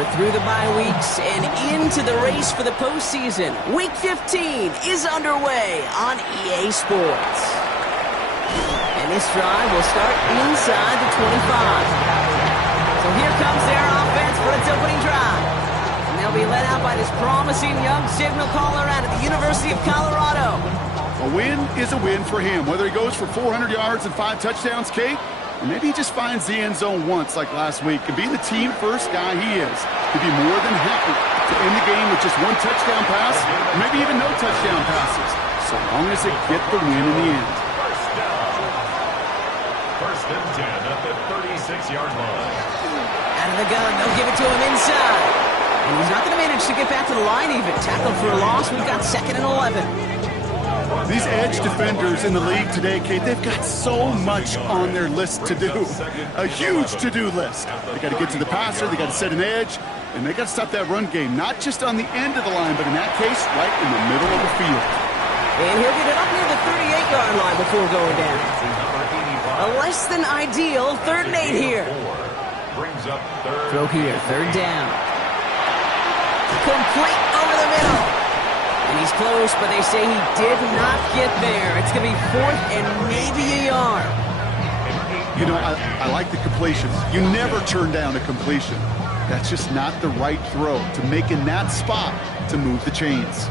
We're through the bye weeks and into the race for the postseason. Week 15 is underway on EA Sports. And this drive will start inside the 25. So here comes their offense for its opening drive. And they'll be led out by this promising young signal caller out of the University of Colorado. A win is a win for him, whether he goes for 400 yards and 5 touchdowns, Kate, or maybe he just finds the end zone once like last week. And being the team-first guy he is, he'd be more than happy to end the game with just 1 touchdown pass, or maybe even no touchdown passes, so long as they get the win in the end. First and 10 at the 36-yard line. Out of the gun, they'll give it to him inside. And he's not going to manage to get back to the line even. Tackled for a loss, we've got 2nd and 11. These edge defenders in the league today, Kate, they've got so much on their list to do. A huge to-do list. They got to get to the passer, they got to set an edge, and they got to stop that run game, not just on the end of the line, but in that case, right in the middle of the field. And he'll get it up near the 38-yard line before going down. A less than ideal 3rd and 8 here. Throw here, 3rd down. Complete over the middle. And he's close, but they say he did not get there. It's going to be 4th and maybe a yard. You know, I like the completion. You never turn down a completion. That's just not the right throw to make in that spot to move the chains.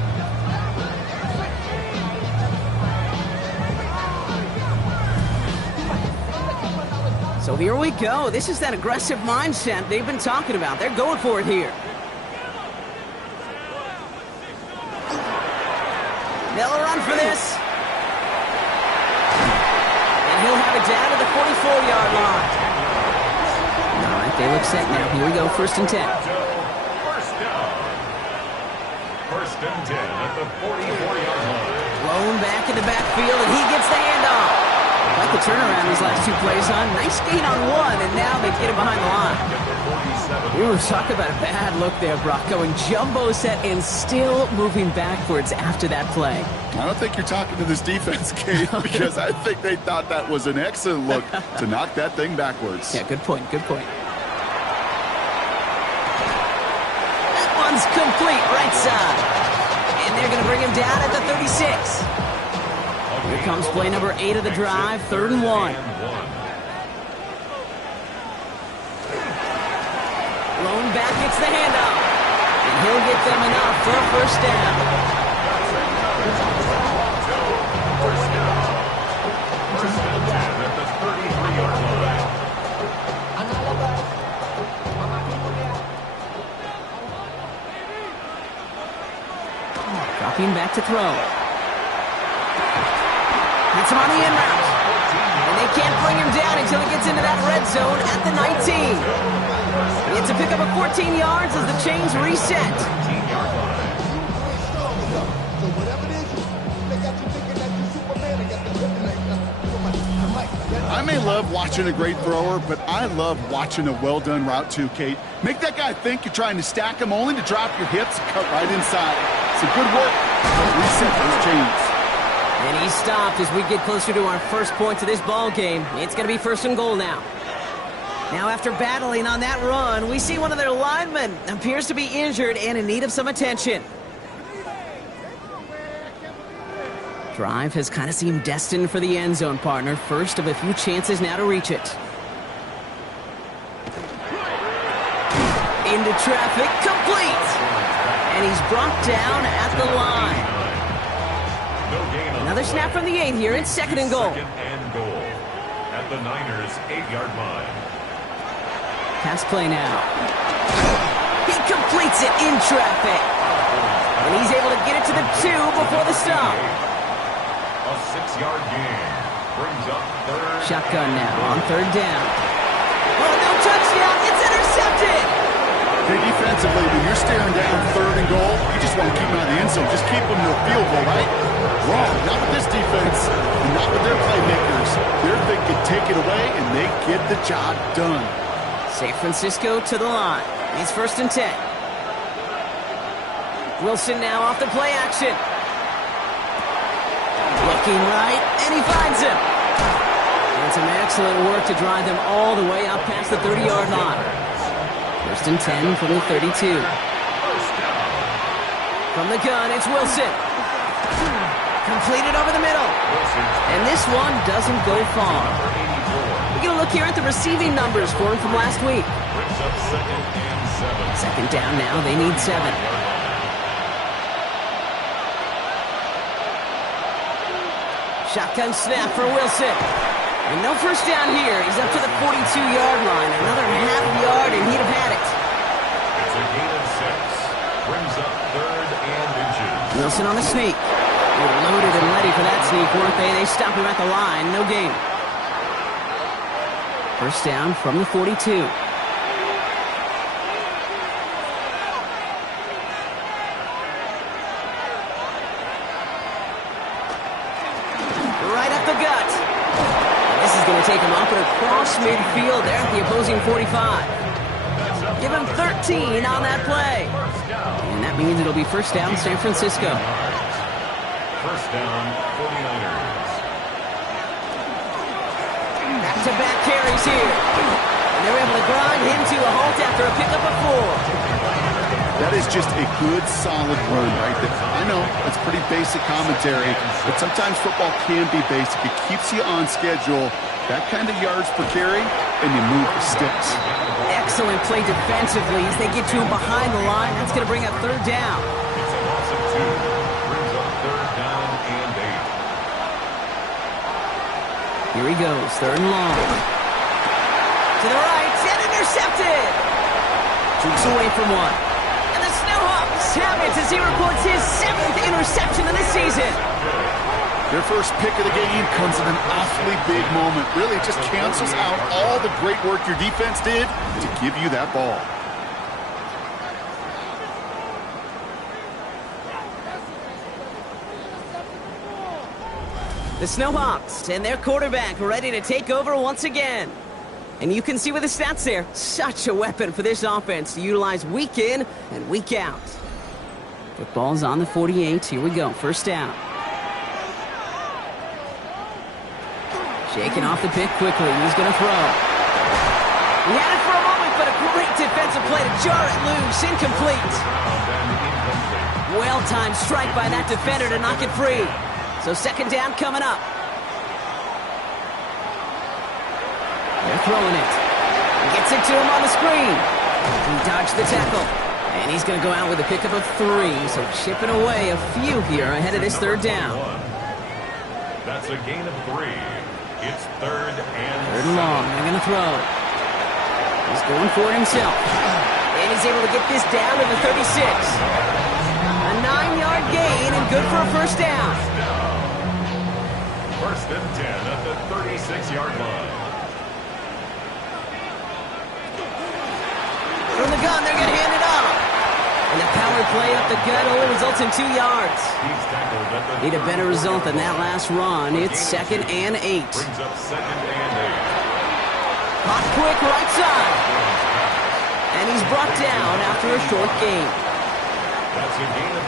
So here we go. This is that aggressive mindset they've been talking about. They're going for it here. They'll run for this. And he'll have it down to the 44-yard line. All right, they look set now. Here we go, 1st and 10. First and 10 at the 44-yard line. Blown back in the backfield, and he gets the handoff. Like the turnaround these last 2 plays, huh? Nice gain on 1, and now they get him behind the line. Ooh, talk about a bad look there, Brock. Going jumbo set and still moving backwards after that play. I don't think you're talking to this defense, Kate, because I think they thought that was an excellent look to knock that thing backwards. Yeah, good point, good point. That one's complete, right side. And they're going to bring him down at the 36. Here comes play number 8 of the drive, 3rd and 1. Blown back, gets the handoff. And he'll get them enough for a 1st down. First and 10 at the 33-yard line. Dropping back to throw. Gets him on the in route. And they can't bring him down until he gets into that red zone at the 19. He gets to pick up a 14 yards as the chains reset. I may love watching a great thrower, but I love watching a well-done route too, Kate. Make that guy think you're trying to stack him only to drop your hips and cut right inside. It's a good work. Reset those chains. And he stopped as we get closer to our first point to this ball game. It's going to be 1st and goal now. Now after battling on that run, we see one of their linemen appears to be injured and in need of some attention. Drive has kind of seemed destined for the end zone, partner. First of a few chances now to reach it. Into traffic, complete! And he's brought down at the line. Another snap from the 8 here. It's 2nd and goal. 2nd and goal at the Niners' 8-yard line. Pass play now. He completes it in traffic. And he's able to get it to the 2 before the stop. A 6-yard gain brings up 3rd. Shotgun now on 3rd down. Oh, no touchdown. It's intercepted. Hey, defensively, when you're staring down 3rd and goal, you just want to keep them out of the end zone. Just keep them to a field goal, right? Wrong. Not with this defense. And not with their playmakers. They're thinking take it away, and they get the job done. San Francisco to the line. It's 1st and 10. Wilson now off the play action. Looking right, and he finds him. And some excellent work to drive them all the way up past the 30-yard line. First and 10 from the 32. From the gun, it's Wilson. Completed over the middle. And this one doesn't go far. We're going to look here at the receiving numbers for him from last week. Second down now, they need 7. Shotgun snap for Wilson. And no first down here. He's up to the 42-yard line. Another half yard, and he'd have had it. It's a gain of 6. Brings up 3rd and inches. Wilson on the sneak. They were loaded and ready for that sneak, weren't they? They stopped him at the line. No gain. First down from the 42. Right up the gut. This is going to take him up and across midfield there at the opposing 45. Give him 13 on that play. And that means it'll be first down San Francisco. First down, 49ers. Back-to-back carries here. And they're able to grind him to a halt after a pickup of 4. That is just a good, solid run right there. I know, it's pretty basic commentary, but sometimes football can be basic. It keeps you on schedule, that kind of yards per carry, and you move the sticks. Excellent play defensively as they get to him behind the line. That's going to bring up third down. It's a loss of 2. Brings up 3rd down and 8. Here he goes, third and long. To the right, and intercepted. Keeps away from one. And the SHawks have it as he reports his 7th interception of the season. Their first pick of the game comes at an awfully big moment. Really just cancels out all the great work your defense did to give you that ball. The SHawks and their quarterback ready to take over once again. And you can see with the stats there, such a weapon for this offense to utilize week in and week out. Football's on the 48. Here we go. First down. Shaking off the pick quickly. He's going to throw. He had it for a moment, but a great defensive play to jar it loose. Incomplete. Well-timed strike by that defender to knock it free. So second down coming up. They're throwing it. He gets it to him on the screen. He dodged the tackle. And he's going to go out with a pickup of 3. So chipping away a few here ahead of this third down. That's a gain of 3. It's 3rd and long. They're going to throw. He's going for it himself. And he's able to get this down to the 36. A 9-yard gain and good for a first down. First and 10 at the 36-yard line. From the gun, they're going to hand it off. And the power play up the gut only results in 2 yards. He's tackled at the Need a better result than that last run. It's second and 8. Brings up 2nd and 8. Hot quick right side. And he's brought down after a short gain. That's a gain of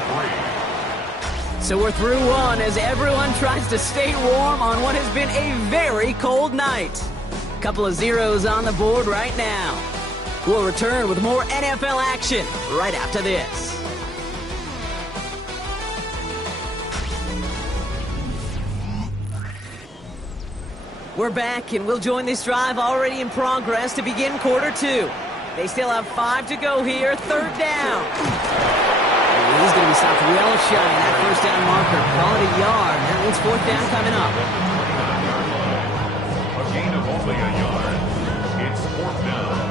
3. So we're through one as everyone tries to stay warm on what has been a very cold night. Couple of zeros on the board right now. We'll return with more NFL action right after this. We're back, and we'll join this drive already in progress to begin quarter 2. They still have 5 to go here, third down. And he's going to be stopped well shy of that first down marker. Call it a yard. That means fourth down coming up. A gain of only a yard. It's 4th down.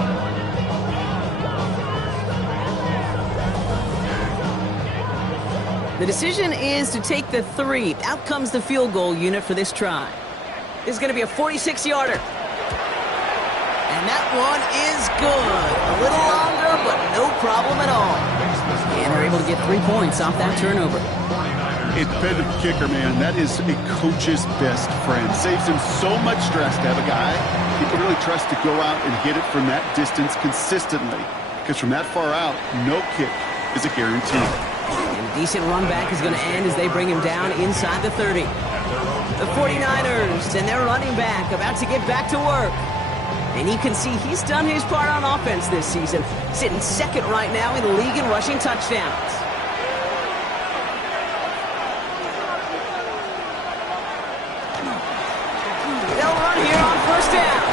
The decision is to take the 3. Out comes the field goal unit for this try. This is going to be a 46-yarder. And that one is good. A little longer, but no problem at all. And they're able to get 3 points off that turnover. Independent kicker, man, that is a coach's best friend. Saves him so much stress to have a guy he can really trust to go out and hit it from that distance consistently. Because from that far out, no kick is a guarantee. And a decent run back is going to end as they bring him down inside the 30. The 49ers and their running back about to get back to work. And you can see he's done his part on offense this season, sitting second right now in the league in rushing touchdowns. They'll run here on first down.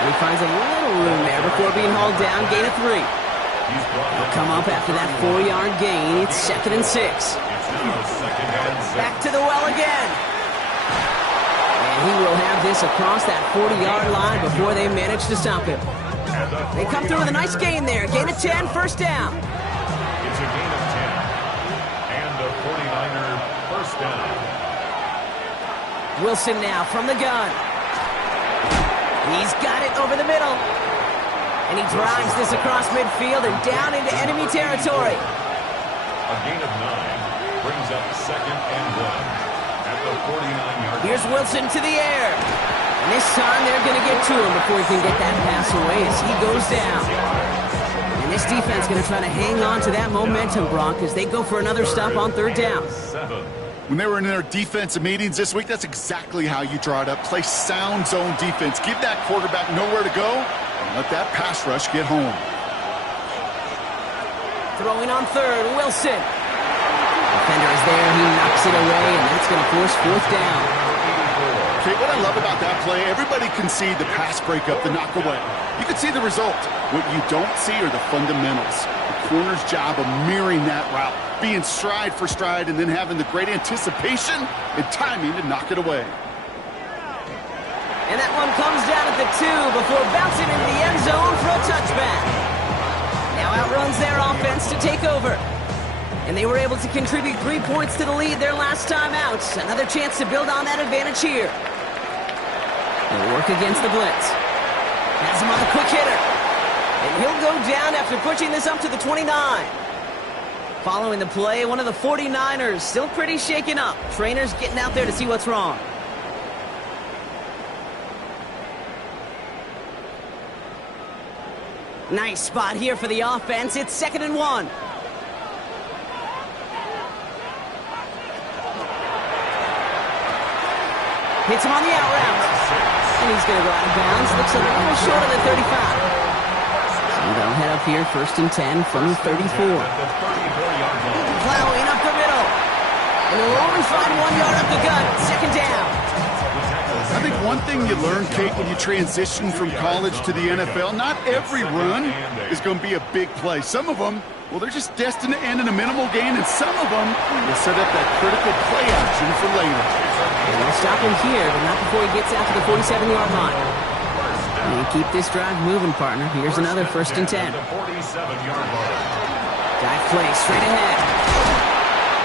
And he finds a little room there before being hauled down, gain of 3. He'll come up after that 4-yard gain. It's 2nd and 6. Back to the well again. And he will have this across that 40-yard line before they manage to stop him. They come through with a nice gain there. Gain of 10, first down. It's a gain of 10. And a 49er first down. Wilson now from the gun. He's got it over the middle. And he drives this across midfield and down into enemy territory. A gain of 9 brings up 2nd and 1 at the 49-yard line. Here's Wilson to the air. And this time they're going to get to him before he can get that pass away as he goes down. And this defense going to try to hang on to that momentum, Brock, as they go for another stop on 3rd down. 7. When they were in their defensive meetings this week, that's exactly how you draw it up. Play sound zone defense. Give that quarterback nowhere to go and let that pass rush get home. Throwing on 3rd, Wilson. Defender is there. He knocks it away, and that's going to force 4th down. Okay, what I love about that play, everybody can see the pass breakup, the knock away. You can see the result. What you don't see are the fundamentals. The corner's job of mirroring that route, being stride for stride, and then having the great anticipation and timing to knock it away. And that one comes down at the 2 before bouncing into the end zone for a touchback. Now outruns their offense to take over. And they were able to contribute 3 points to the lead their last time out. Another chance to build on that advantage here. They'll work against the blitz. Has him on the quick hitter. And he'll go down after pushing this up to the 29. Following the play, one of the 49ers still pretty shaken up. Trainers getting out there to see what's wrong. Nice spot here for the offense. It's 2nd and 1. Hits him on the out route. And he's going to go out of bounds. Looks a little short of the 35. So they'll head up here 1st and 10 from the 34. Plowing up the middle. And he'll only find 1 yard up the gut. 2nd down. I think one thing you learn, Kate, when you transition from college to the NFL, not every run is going to be a big play. Some of them, well, they're just destined to end in a minimal gain, and some of them will set up that critical play action for later. And they'll stop him here, but not before he gets out to the 47-yard line. And keep this drive moving, partner. Here's another 1st and 10. Dive play straight ahead.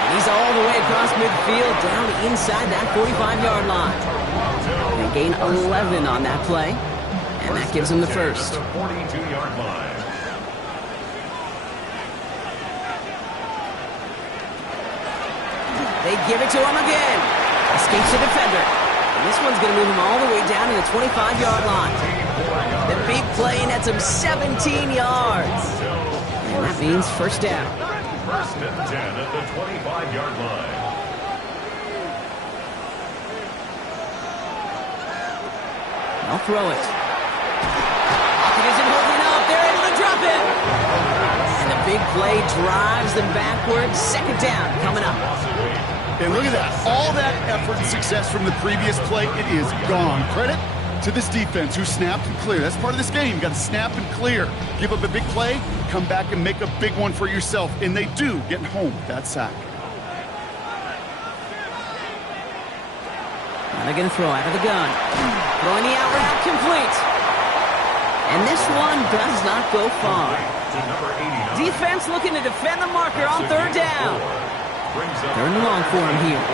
And he's all the way across midfield, down inside that 45-yard line. They gain 11 on that play, and that gives them the 1st. 42-yard line. They give it to him again. Escapes the defender. And this one's going to move him all the way down to the 25-yard line. The big play nets him 17 yards. And that means 1st down. 1st and 10 at the 25-yard line. They'll throw it. Pocket isn't holding up. They're able to drop it. And the big play drives them backwards. 2nd down coming up. And look at that. All that effort and success from the previous play, it is gone. Credit to this defense who snapped and cleared. That's part of this game. You got to snap and clear. Give up a big play, come back and make a big one for yourself. And they do, getting home with that sack. Now they're going to throw out of the gun. Throwing the out route complete. And this one does not go far. Defense looking to defend the marker on 3rd down. 3rd and long for him here.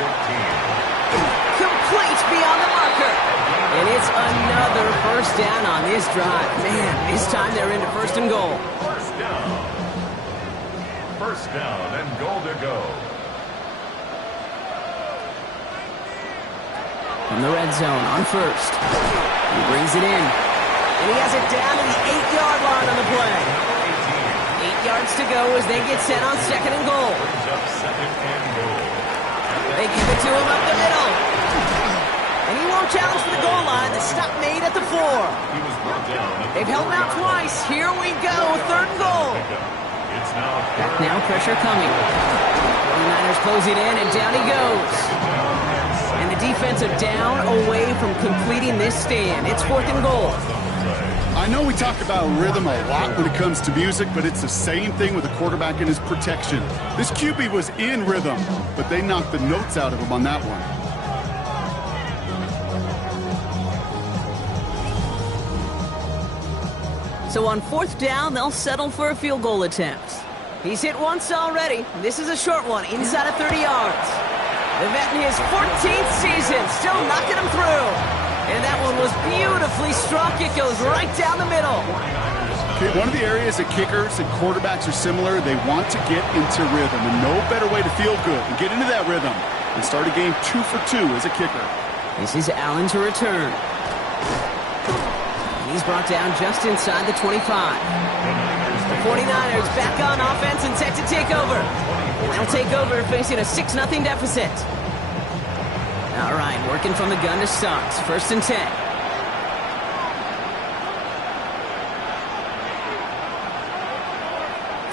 Complete beyond the marker. And it's another 1st down on this drive. Man, this time they're into 1st and goal. 1st down and goal to go. From the red zone on 1st. He brings it in. And he has it down to the 8-yard line on the play. 8 yards to go as they get set on 2nd and goal. They give it to him up the middle. And he won't challenge for the goal line. The stop made at the 4. They've held him out twice. Here we go. Third and goal. Back now, pressure coming. 49ers close it in, and down he goes. And the defense are down away from completing this stand. It's fourth and goal. I know we talk about rhythm a lot when it comes to music, but it's the same thing with the quarterback and his protection. This QB was in rhythm, but they knocked the notes out of him on that one. So on fourth down, they'll settle for a field goal attempt. He's hit once already. This is a short one, inside of 30 yards. The vet in his 14th season, still knocking him through. And that one was beautifully struck. It goes right down the middle. Okay, one of the areas that kickers and quarterbacks are similar, they want to get into rhythm. And no better way to feel good and get into that rhythm and start a game 2 for 2 as a kicker. This is Allen to return. He's brought down just inside the 25. The 49ers back on offense and set to take over. They'll take over facing a 6-0 deficit. All right, working from the gun to start. First and 10.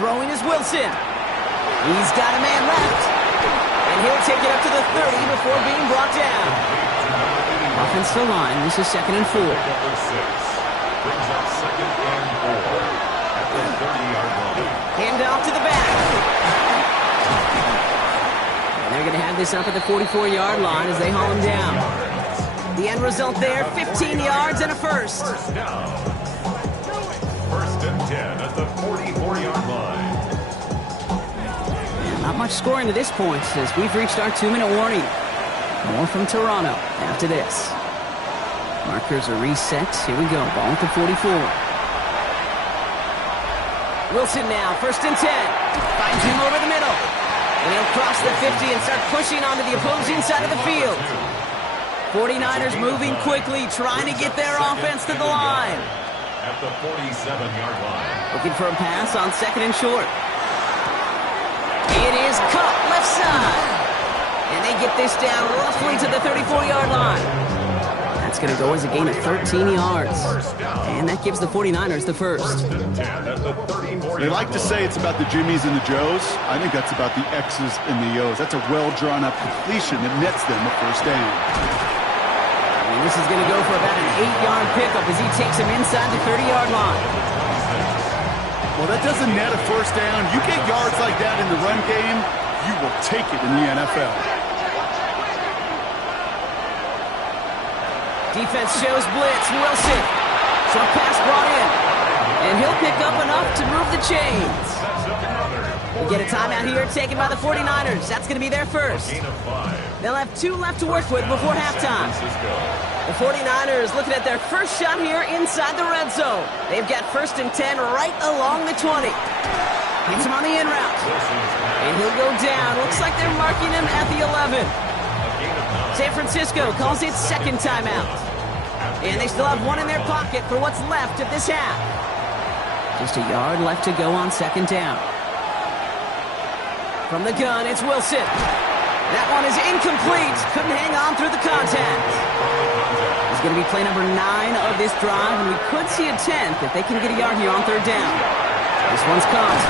Throwing is Wilson. He's got a man left. And he'll take it up to the 30 before being brought down. Offensive line, this is 2nd and 4. Brings up 2nd and 4 at the 30-yard line. Hand off to the back. And they're going to have this up at the 44-yard line as they haul him down. The end result there, 15 yards and a first. First down. 1st and 10 at the 44-yard line. Not much scoring to this point as we've reached our 2-minute warning. More from Toronto after this. Markers are reset. Here we go. Ball at the 44. Wilson now, 1st and 10. Finds him over the middle. And he'll cross the 50 and start pushing onto the opposing side of the field. 49ers moving quickly, trying to get their offense to the line. At the 47-yard line. Looking for a pass on 2nd and short. It is caught left side. And they get this down roughly to the 34-yard line. That's going to go as a gain of 13 yards. And that gives the 49ers the first. They like to say it's about the Jimmies and the Joes. I think that's about the X's and the O's. That's a well-drawn-up completion that nets them a first down. And this is going to go for about an 8-yard pickup as he takes him inside the 30-yard line. Well, that doesn't net a first down. You get yards like that in the run game, you will take it in the NFL. Defense shows blitz. Wilson. Short pass brought in. And he'll pick up enough to move the chains. We get a timeout here taken by the 49ers. That's going to be their first. They'll have 2 left to work with before halftime. The 49ers looking at their first shot here inside the red zone. They've got 1st and 10 right along the 20. Hits him on the in route. And he'll go down. Looks like they're marking him at the 11. San Francisco calls it 2nd timeout. And they still have 1 in their pocket for what's left of this half. Just a yard left to go on 2nd down. From the gun, it's Wilson. That one is incomplete. Couldn't hang on through the contact. It's going to be play number 9 of this drive, and we could see a 10th if they can get a yard here on 3rd down. This one's caught.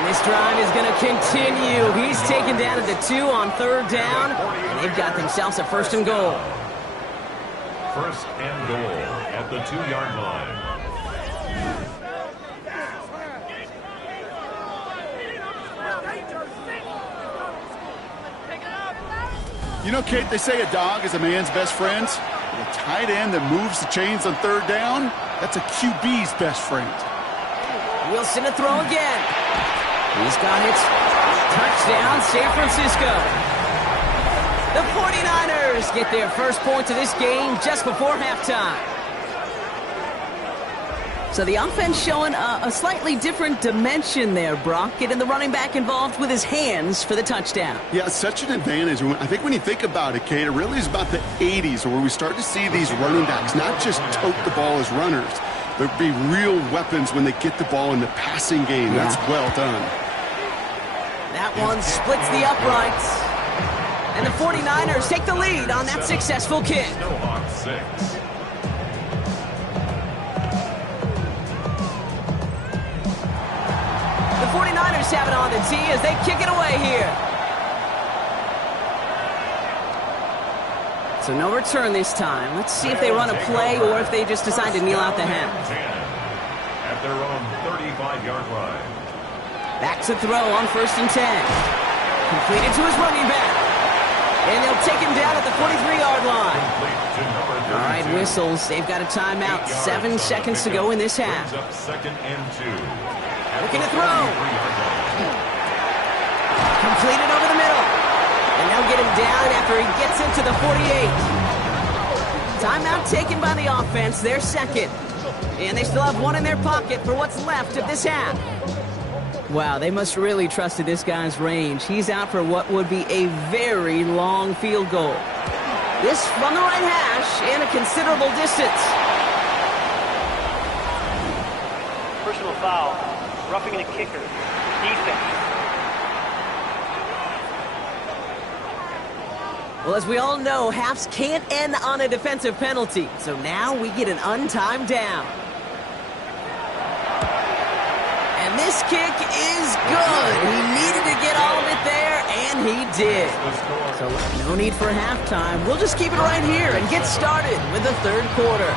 And this drive is going to continue. He's taken down at the 2 on 3rd down, and they've got themselves a 1st and goal. 1st and goal at the 2-yard line. You know, Kate, they say a dog is a man's best friend. A tight end that moves the chains on 3rd down, that's a QB's best friend. Wilson to throw again. He's got it. Touchdown, San Francisco. The 49ers get their first point of this game just before halftime. So the offense showing a slightly different dimension there, Brock. Getting the running back involved with his hands for the touchdown. Yeah, such an advantage. I think when you think about it, Kate, it really is about the 80s where we start to see these running backs not just tote the ball as runners, but be real weapons when they get the ball in the passing game. Yeah. That's well done. That one splits the uprights. And the 49ers take the lead on that successful kick. Hawks have it on the tee as they kick it away here. So no return this time. Let's see if they run a play or if they just decide to kneel out the half. At their own 35-yard line. Back to throw on 1st and 10. Completed to his running back. And they'll take him down at the 43-yard line. All right, whistles. They've got a timeout. 7 seconds to go in this half. Second and 2. Looking to throw. Completed over the middle. And they'll get him down after he gets into the 48. Timeout taken by the offense. Their second. And they still have one in their pocket for what's left of this half. Wow, they must really trusted this guy's range. He's out for what would be a very long field goal. This from the right hash and a considerable distance. Personal foul. Roughing the kicker. Defense. Well, as we all know, halves can't end on a defensive penalty. So now we get an untimed down. And this kick is good. He needed to get all of it there, and he did. So no need for halftime. We'll just keep it right here and get started with the third quarter.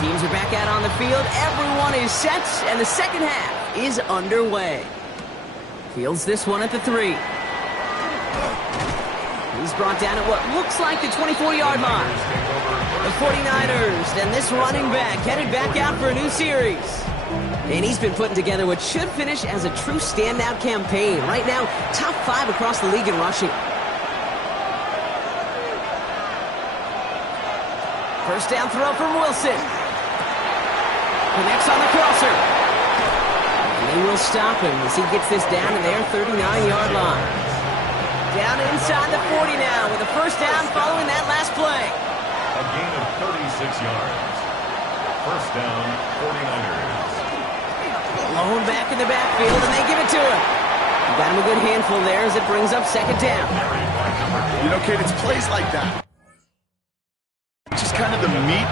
Teams are back out on the field. Everyone is set, and the second half is underway. Fields this one at the 3. He's brought down at what looks like the 24-yard line. The 49ers and this running back headed back out for a new series. And he's been putting together what should finish as a true standout campaign. Right now, top 5 across the league in rushing. First down throw from Wilson. Connects on the crosser. And they will stop him as he gets this down to their 39-yard line. Down inside the 40 now with a first down following that last play. A gain of 36 yards. First down, 49ers. Lone back in the backfield, and they give it to him. Got him a good handful there as it brings up second down. You know, Kate, it's plays like that. Just kind of the meat.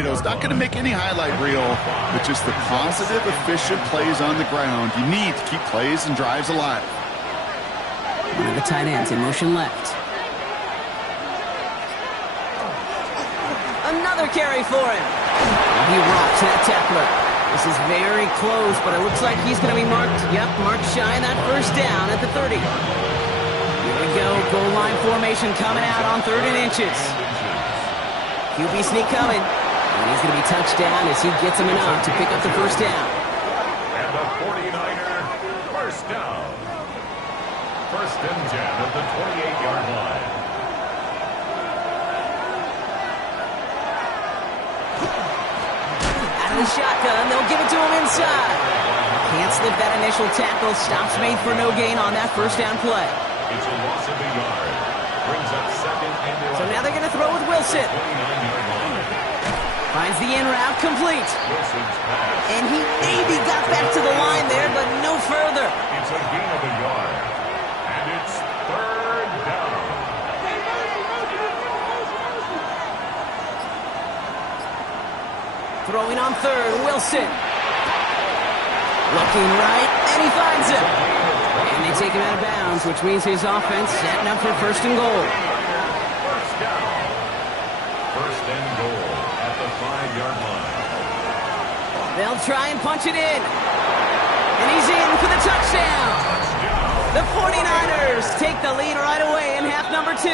It's not going to make any highlight reel, but just the positive, efficient plays on the ground. You need to keep plays and drives alive. One of the tight ends in motion left. Another carry for him. He rocks that tackler. This is very close, but it looks like he's going to be marked. Yep, marked shy of that first down at the 30. Here we go. Goal line formation coming out on 3rd and inches. QB sneak coming. And he's going to be touched down as he gets him enough to pick up the first down. And the 49er first down. First and 10 at the 28-yard line. Out of the shotgun, they'll give it to him inside. Can't slip that initial tackle. Stops made for no gain on that first down play. It's a loss of a yard. Brings up second and 11. So now they're going to throw with Wilson. 29-yard line. Finds the in route complete. Wilson's pass. And he maybe got back to the line there, but no further. It's a gain of a yard. And it's third down. Throwing on third, Wilson. Looking right, and he finds him. And they take him out of bounds, which means his offense setting up for first and goal. First down. First and goal at the 5-yard line. They'll try and punch it in. And he's in for the touchdown. The 49ers take the lead right away in half number 2.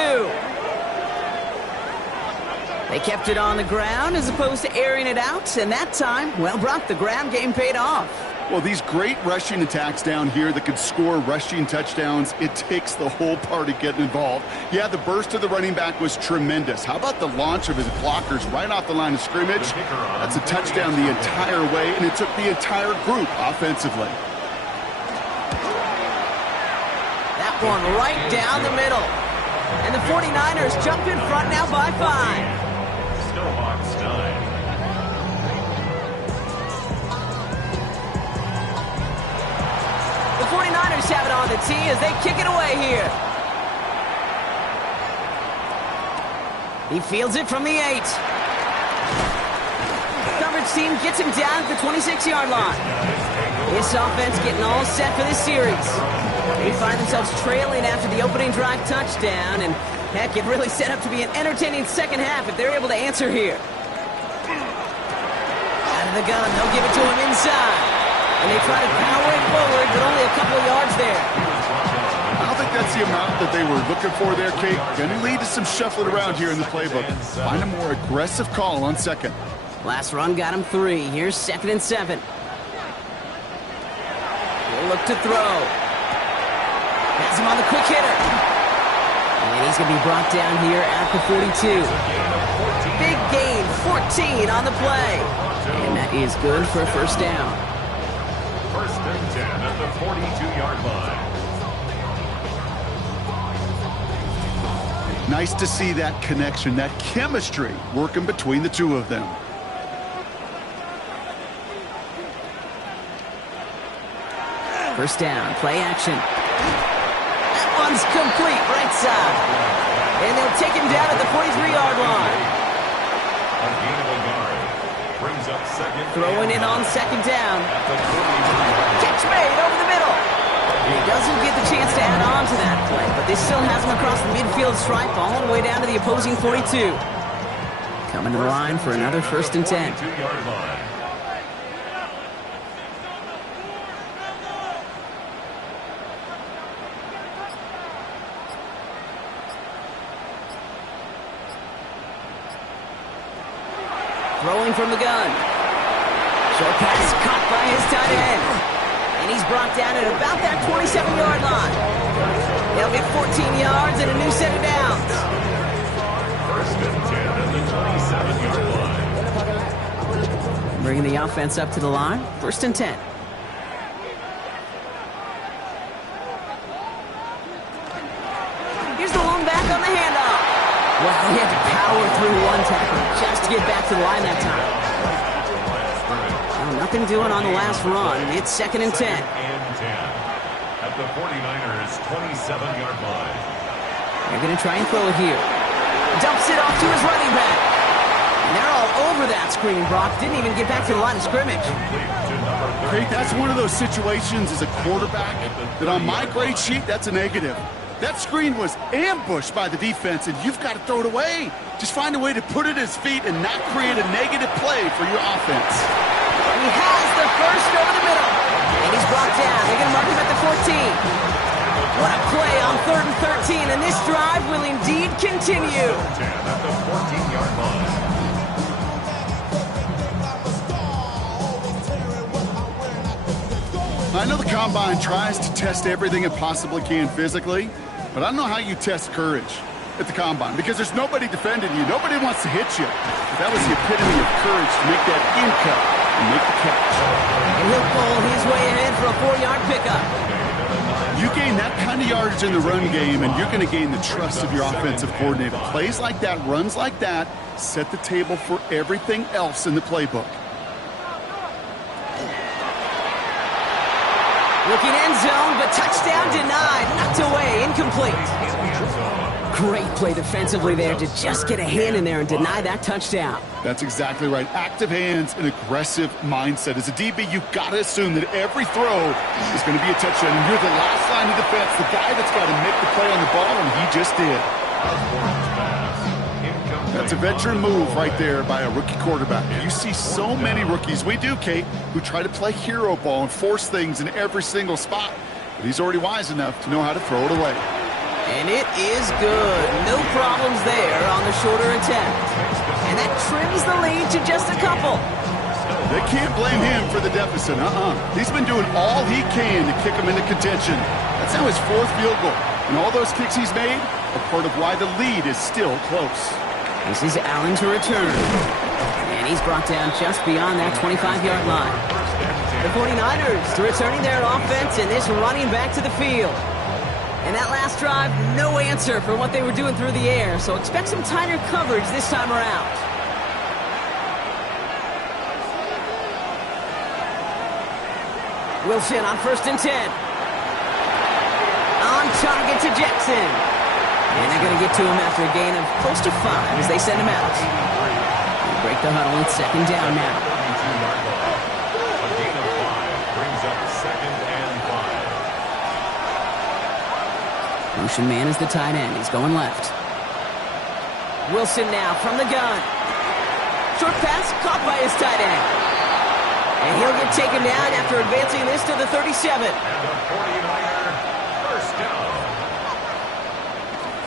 They kept it on the ground as opposed to airing it out, and that time, well, Brock, the ground game paid off. Well, these great rushing attacks down here that could score rushing touchdowns, it takes the whole party getting involved. Yeah, the burst of the running back was tremendous. How about the launch of his blockers right off the line of scrimmage? That's a touchdown the entire way, and it took the entire group offensively. That one right down the middle. And the 49ers jump in front now by 5. Still Hawks time. The 49ers have it on the tee as they kick it away here. He fields it from the 8. Coverage team gets him down at the 26-yard line. This offense getting all set for this series. They find themselves trailing after the opening drive touchdown, and heck, it really set up to be an entertaining second half if they're able to answer here. Out of the gun, they'll give it to him inside. And they try to power it forward, but only a couple yards there. I don't think that's the amount that they were looking for there, Kate. Going to lead to some shuffling around here in the playbook. Find a more aggressive call on second. Last run got him 3. Here's 2nd and 7. He'll look to throw. Has him on the quick hitter. And he's going to be brought down here at the 42. Big gain, 14 on the play. And that is good for a first down. First and 10 at the 42-yard line. Nice to see that connection, that chemistry working between the two of them. First down, play action. That one's complete, right side. And they'll take him down at the 43-yard line. A gain of a yard. Brings up second. Throwing it on second down. Catch made over the middle. He doesn't get the chance to add on to that play, but this still has him across the midfield stripe all the way down to the opposing 42. Coming to the line for another first and 10. 42-yard line. Throwing from the gun. Short pass caught by his tight end. And he's brought down at about that 27-yard line. They'll get 14 yards and a new set of downs. First and 10 at the 27-yard line. Bringing the offense up to the line. First and 10. Here's the lone back on the handoff. Well, he had to power through one tackle just to get back to the line that time. Well, nothing doing on the last run. It's 2nd and 10. And 10 at the 49ers 27-yard line. They're going to try and throw it here. Dumps it off to his running back. And they're all over that screen. Brock didn't even get back to the line of scrimmage. Great, that's one of those situations as a quarterback that on my grade sheet, that's a negative. That screen was ambushed by the defense, and you've got to throw it away. Just find a way to put it at his feet and not create a negative play for your offense. He has the first over the middle. And he's brought down. They're going to mark him at the 14. What a play on 3rd and 13, and this drive will indeed continue. 10 at the 14-yard line. I know the Combine tries to test everything it possibly can physically, but I don't know how you test courage at the Combine because there's nobody defending you. Nobody wants to hit you. But that was the epitome of courage to make that in cut and make the catch. And he'll pull his way ahead for a 4-yard pickup. You gain that kind of yardage in the run game, and you're going to gain the trust of your offensive coordinator. Plays like that, runs like that, set the table for everything else in the playbook. Looking end zone, but touchdown denied. Knocked away, incomplete. Great play defensively there to just get a hand in there and deny that touchdown. That's exactly right. Active hands and aggressive mindset. As a DB, you've got to assume that every throw is going to be a touchdown. And you're the last line of defense, the guy that's got to make the play on the ball, and he just did. That's a veteran move right there by a rookie quarterback. You see so many rookies, we do, Kate, who try to play hero ball and force things in every single spot. But he's already wise enough to know how to throw it away. And it is good. No problems there on the shorter attempt. And that trims the lead to just a couple. They can't blame him for the deficit. He's been doing all he can to kick him into contention. That's now his 4th field goal. And all those kicks he's made are part of why the lead is still close. This is Allen to return. And he's brought down just beyond that 25-yard line. The 49ers returning their offense and this running back to the field. And that last drive, no answer for what they were doing through the air, so expect some tighter coverage this time around. Wilson on 1st and 10. On target to Jackson. And they're going to get to him after a gain of close to 5 as they send him out. They break the huddle. It's 2nd down now. A gain of 5 brings up 2nd and 5. Motion man is the tight end. He's going left. Wilson now from the gun. Short pass caught by his tight end. And he'll get taken down after advancing this to the 37. And the 49er first down.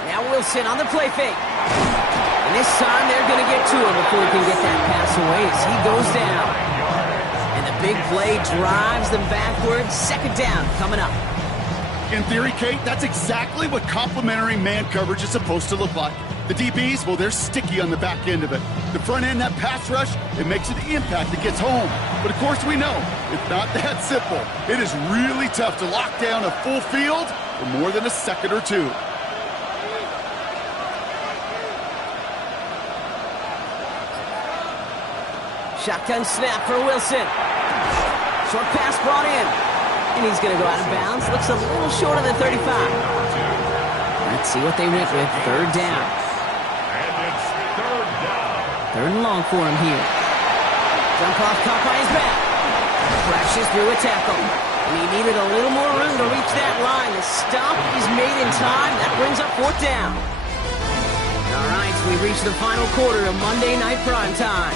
Now Wilson on the play fake. And this time they're going to get to him before he can get that pass away as he goes down. And the big play drives them backwards. 2nd down coming up. In theory, Kate, that's exactly what complementary man coverage is supposed to look like. The DBs, well, they're sticky on the back end of it. The front end, that pass rush, it makes an impact that gets home. But of course we know, it's not that simple. It is really tough to lock down a full field for more than a second or two. Shotgun snap for Wilson. Short pass brought in. And he's going to go out of bounds. Looks a little short of the 35. Let's see what they went with. 3rd down. And it's 3rd down. 3rd and long for him here. Jump off caught by his back. Crashes through a tackle. And he needed a little more room to reach that line. The stop is made in time. That brings up 4th down. All right, we reach the final quarter of Monday Night Primetime.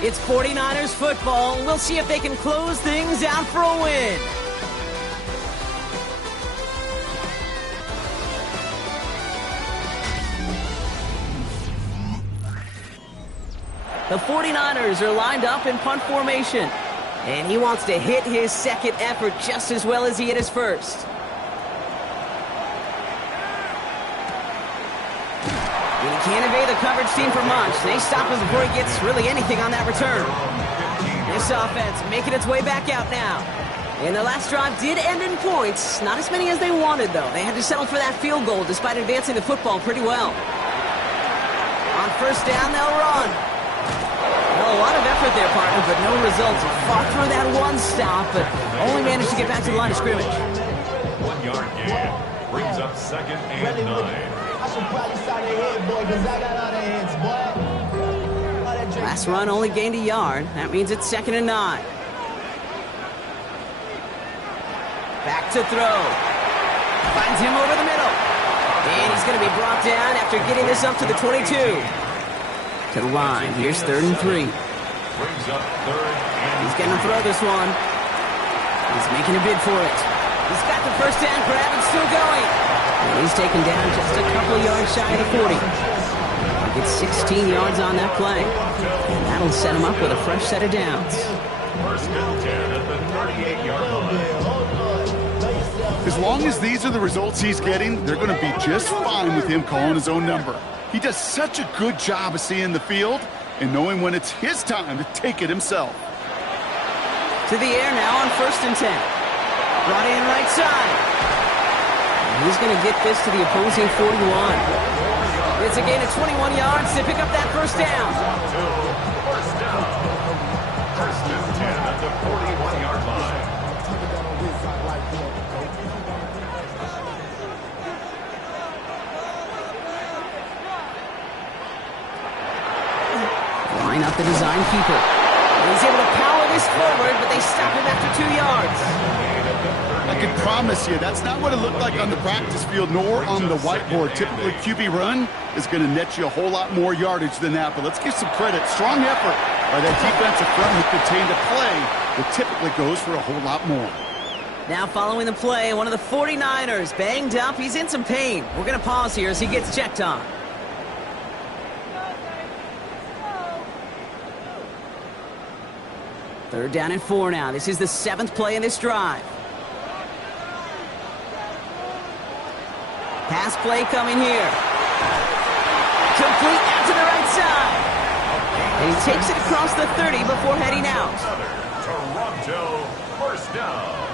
It's 49ers football. We'll see if they can close things out for a win. The 49ers are lined up in punt formation. And he wants to hit his 2nd effort just as well as he hit his 1st. And he can't evade the coverage team for much. They stop him before he gets really anything on that return. This offense making its way back out now. And the last drive did end in points. Not as many as they wanted, though. They had to settle for that field goal despite advancing the football pretty well. On 1st down, they'll run. Well, a lot of effort there, partner, but no results. Fought through that one stop, but only managed to get back to the line of scrimmage. 1-yard gain brings up 2nd and 9. Last run only gained a yard. That means it's 2nd and 9. Back to throw. Finds him over the middle. And he's going to be brought down after getting this up to the 22. To the line. Here's 3rd and 3. Brings up 3rd and He's going to throw this one. He's making a bid for it. He's got the 1st down grab and still going. And he's taken down just a couple of yards shy of the 40. He gets 16 yards on that play. And that'll set him up with a fresh set of downs. 1st and 10 at the 38-yard line. As long as these are the results he's getting, they're going to be just fine with him calling his own number. He does such a good job of seeing the field and knowing when it's his time to take it himself. To the air now on 1st and 10. Brought in right side. He's going to get this to the opposing 41. It's a gain of 21 yards to pick up that first down. First down. First and 10 at the 41-yard line. Line up the design keeper. He's able to power this forward, but they stop him after 2 yards. I can promise you, that's not what it looked like on the practice field nor on the whiteboard. Typically, QB run is going to net you a whole lot more yardage than that. But let's give some credit. Strong effort by that defensive front who contained a play that typically goes for a whole lot more. Now following the play, one of the 49ers banged up. He's in some pain. We're going to pause here as he gets checked on. Third down and 4 now. This is the 7th play in this drive. Pass play coming here. Complete out to the right side. And he takes it across the 30 before heading out. Toronto, first down.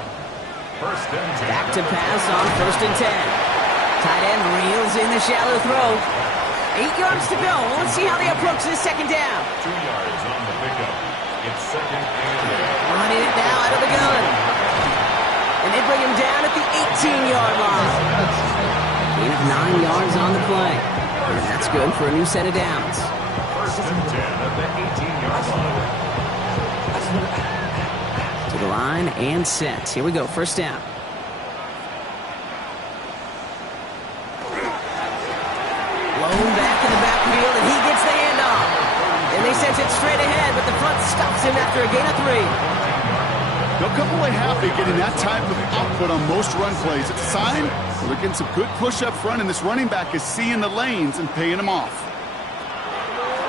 First and 10. Back to pass on first and 10. Tight end reels in the shallow throw. 8 yards to go. Let's see how they approach this second down. 2 yards on the pickup. It's second and 8. Running it now out of the gun. And they bring him down at the 18-yard line. Gain of 9 yards on the play. And that's good for a new set of downs. First and 10 at the 18-yard line. To the line and set. Here we go. First down. Blown back in the backfield, and he gets the handoff. And they send it straight ahead, but the front stops him after a gain of 3. They'll come away happy getting that type of output on most run plays. It's a sign they're getting some good push up front, and this running back is seeing the lanes and paying them off.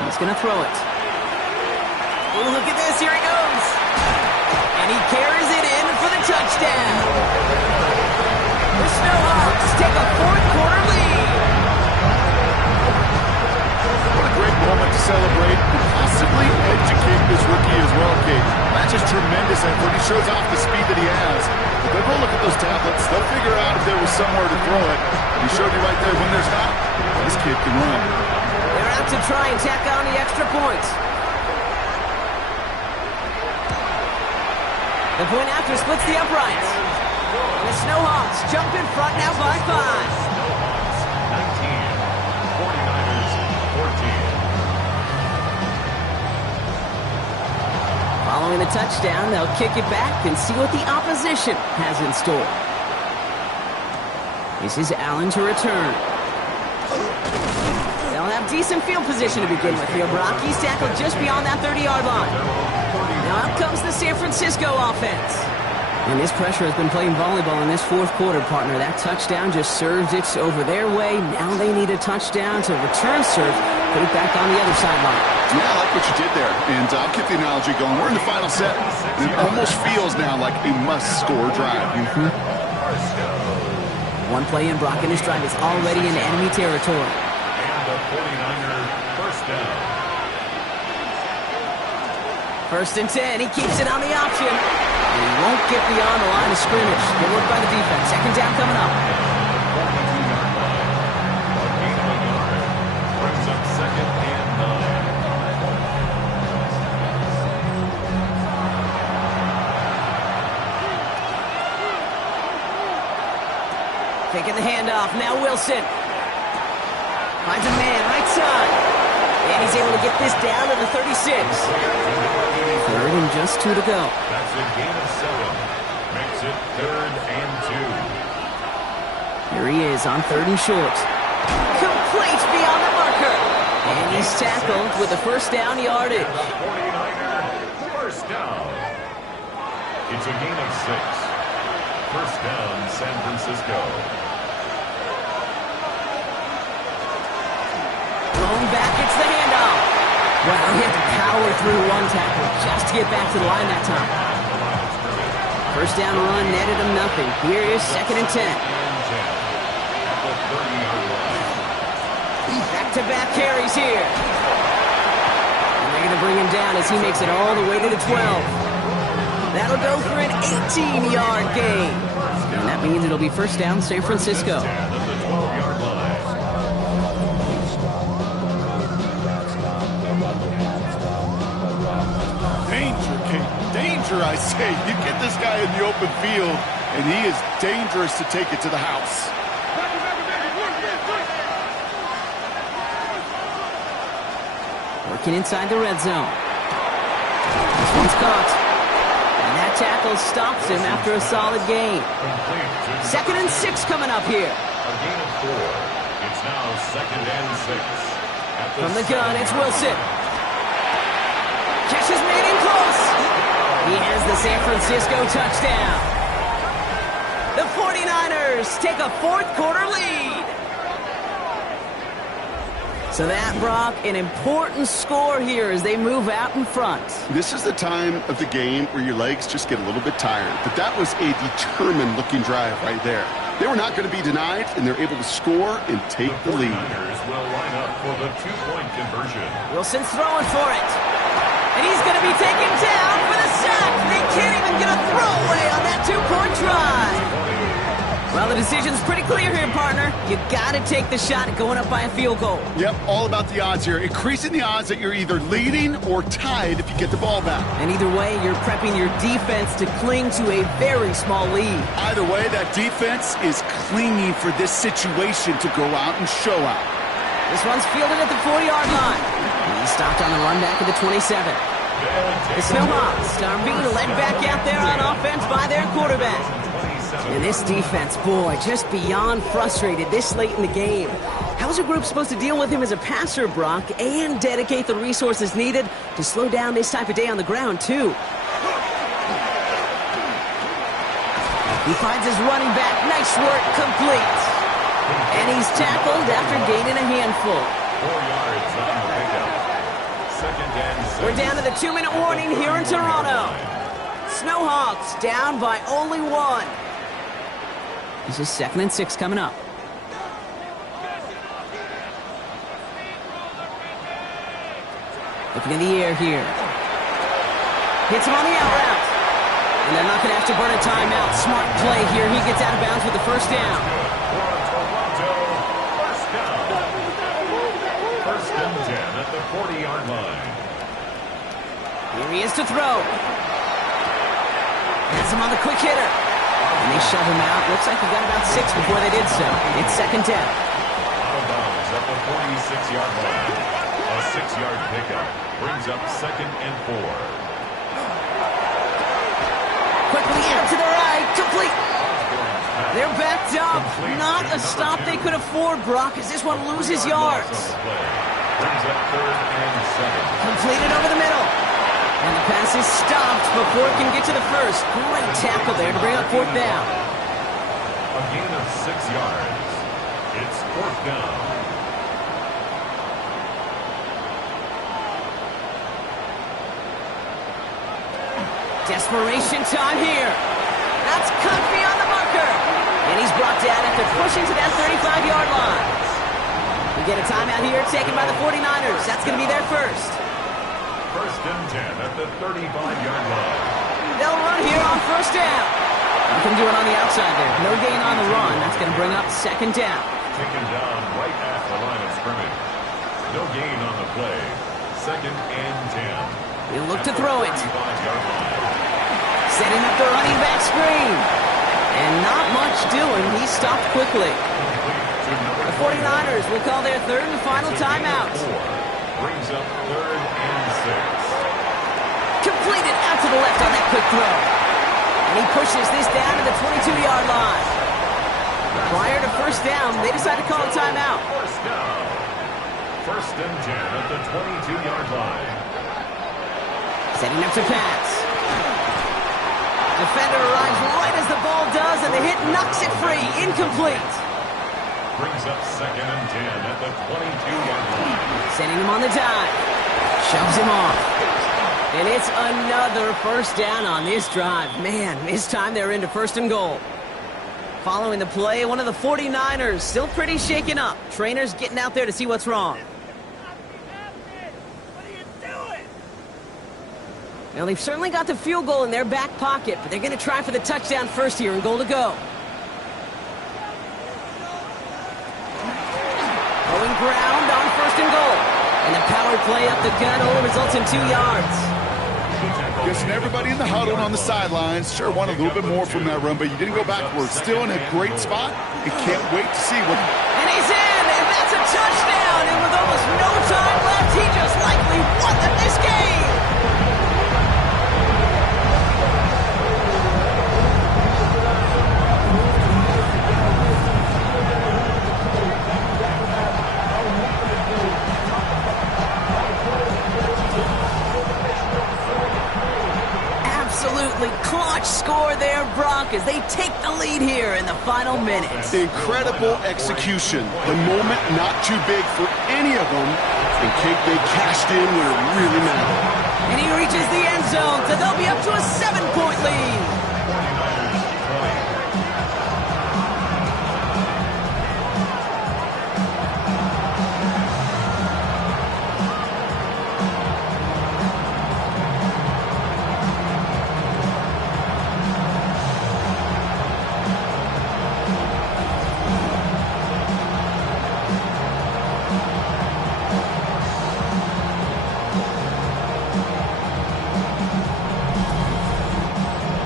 He's going to throw it. Oh, look at this. Here he goes. And he carries it in for the touchdown. The SHawks take a fourth-quarter lead. What a great moment to celebrate and possibly educate this rookie as well, Kate. That's just tremendous effort. He shows off the speed that he has. If they go look at those tablets, they'll figure out if there was somewhere to throw it. He showed you right there when there's not. This kid can run. They're out to try and tack on the extra points. The point after splits the uprights. And the SHawks jump in front now by 5. 19. 49ers 14. Following the touchdown, they'll kick it back and see what the opposition has in store. This is Allen to return. They'll have decent field position to begin with here. Brock, he's tackled just beyond that 30-yard line. Now out comes the San Francisco offense. And this pressure has been playing volleyball in this fourth quarter, partner. That touchdown just served it over their way. Now they need a touchdown to return serve, put it back on the other sideline. Yeah, I like what you did there. And I'll keep the analogy going. We're in the final set. And it almost feels now like a must-score drive. One play in, Brock in his drive is already in enemy territory. And the 49er first down. First and 10. He keeps it on the option. And he won't get beyond the line of scrimmage. Good work by the defense. Second down coming up. 42-yard line. A gain of a yard. Brings up second and 9. Taking the handoff. Now Wilson. Finds a man right side. And he's able to get this down to the 36. Third and just 2 to go. That's a gain of 7. Makes it third and 2. Here he is on third and short. Complete beyond the marker. And he's tackled with the first down yardage. The 49er first down. It's a gain of 6. First down, San Francisco. Thrown back, it's the handoff. Well, he had to power through one tackle just to get back to the line that time. First down run netted him nothing. Here is second and 10. Back-to-back carries here. And they're going to bring him down as he makes it all the way to the 12. That'll go for an 18-yard gain. And that means it'll be first down, San Francisco. At the 12-yard line. Danger, Kate. Danger, I say. You get this guy in the open field, and he is dangerous to take it to the house. Working inside the red zone. This one's caught. And that tackle stops him after a solid gain. Second and 6 coming up here. A gain of 4. It's now second and 6. From the gun, it's Wilson. Catch is made in close. He has the San Francisco touchdown. The 49ers take a fourth-quarter lead. So that, Brock, an important score here as they move out in front. This is the time of the game where your legs just get a little bit tired. But that was a determined-looking drive right there. They were not going to be denied, and they're able to score and take the lead. The 49ers will line up for the two-point conversion. Wilson's throwing for it. And he's going to be taken down for the sack. They can't even get a throwaway on that two-point drive. Well, the decision's pretty clear here, partner. You got to take the shot at going up by a field goal. Yep, all about the odds here. Increasing the odds that you're either leading or tied if you get the ball back. And either way, you're prepping your defense to cling to a very small lead. Either way, that defense is clinging for this situation to go out and show out. This one's fielded at the 40-yard line. He's stopped on the run back at the 27. The SHawks are being led back out there on offense by their quarterback. And this defense, boy, just beyond frustrated this late in the game. How's a group supposed to deal with him as a passer, Brock, and dedicate the resources needed to slow down this type of day on the ground, too? He finds his running back. Nice work, complete. And he's tackled after gaining a handful. 4 yards on the pickup. Second and 6. We're down to the 2-minute warning here in Toronto. SHawks down by only 1. This is second and 6 coming up. Looking in the air here. Hits him on the out route. And they're not going to have to burn a timeout. Smart play here. He gets out of bounds with the first down. First and 10 at the 40-yard line. Here he is to throw. Has him on the quick hitter. And they shove him out. Looks like he got about 6 before they did so. It's second down. Out of bounds at the 46-yard line. A 6-yard pickup brings up second and 4. Quickly out to the right. Complete. They're backed up. Not a stop they could afford, Brock, as this one loses yards. Brings up third and 7. Completed over the middle. And the pass is stopped before it can get to the first. Great tackle there to bring up fourth down. A gain of 6 yards. It's fourth down. Desperation time here. That's cut beyond the marker. And he's brought down after pushing to that 35-yard line. We get a timeout here taken by the 49ers. That's going to be their first. First and 10 at the 35-yard line. They'll run here on first down. You can do it on the outside there. No gain on the run. That's going to bring up second down. Taken down right at the line of scrimmage. No gain on the play. Second and 10. He'll look to throw it. 35-yard line. Setting up the running back screen. And not much doing. He stopped quickly. The 49ers will call their third and final timeout. Brings up third and 6. Completed out to the left on that quick throw. And he pushes this down to the 22-yard line. Prior to first down, they decide to call a timeout. First down. First and 10 at the 22-yard line. Setting up to pass. Defender arrives right as the ball does, and the hit knocks it free. Incomplete. Brings up second and 10 at the 22-yard line. Sending him on the dive. Shoves him off. And it's another first down on this drive. Man, this time they're into first and goal. Following the play, one of the 49ers still pretty shaken up. Trainers getting out there to see what's wrong. Now, they've certainly got the field goal in their back pocket, but they're going to try for the touchdown first here and goal to go. Going ground on first and goal. And the power play up the gut only results in 2 yards. Guessing everybody in the huddle on the sidelines sure wanted a little bit more from that run, but you didn't go backwards. Still in a great spot and can't wait to see what... And he's in, and that's a touchdown. And with almost no time left, he just likely won this game. Absolutely clutch score there, Brock, as they take the lead here in the final minutes. Incredible execution. The moment not too big for any of them. And Kate, they cashed in when it really mattered. And he reaches the end zone, so they'll be up to a 7-point lead.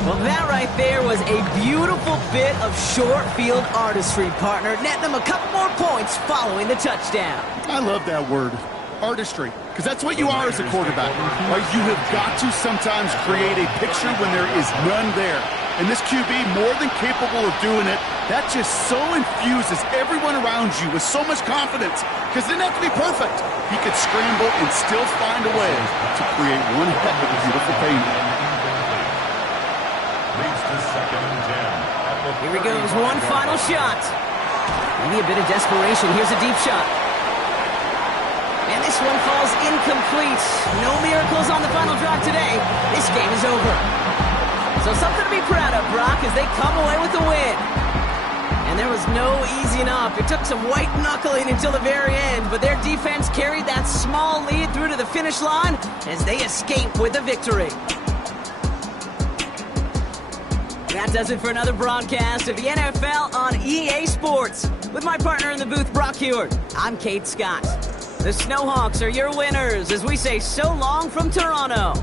Well, that right there was a beautiful bit of short field artistry, partner, netting them a couple more points following the touchdown. I love that word, artistry, because that's what you are as a quarterback. Right? You have got to sometimes create a picture when there is none there. And this QB, more than capable of doing it, that just so infuses everyone around you with so much confidence, because it didn't have to be perfect. He could scramble and still find a way to create one heck of a beautiful painting. Here he goes, one final shot. Maybe a bit of desperation. Here's a deep shot. And this one falls incomplete. No miracles on the final drive today. This game is over. So something to be proud of, Brock, as they come away with the win. And there was no easing up. It took some white knuckling until the very end, but their defense carried that small lead through to the finish line as they escape with a victory. That does it for another broadcast of the NFL on EA Sports. With my partner in the booth, Brock Hewitt, I'm Kate Scott. The SHawks are your winners as we say so long from Toronto.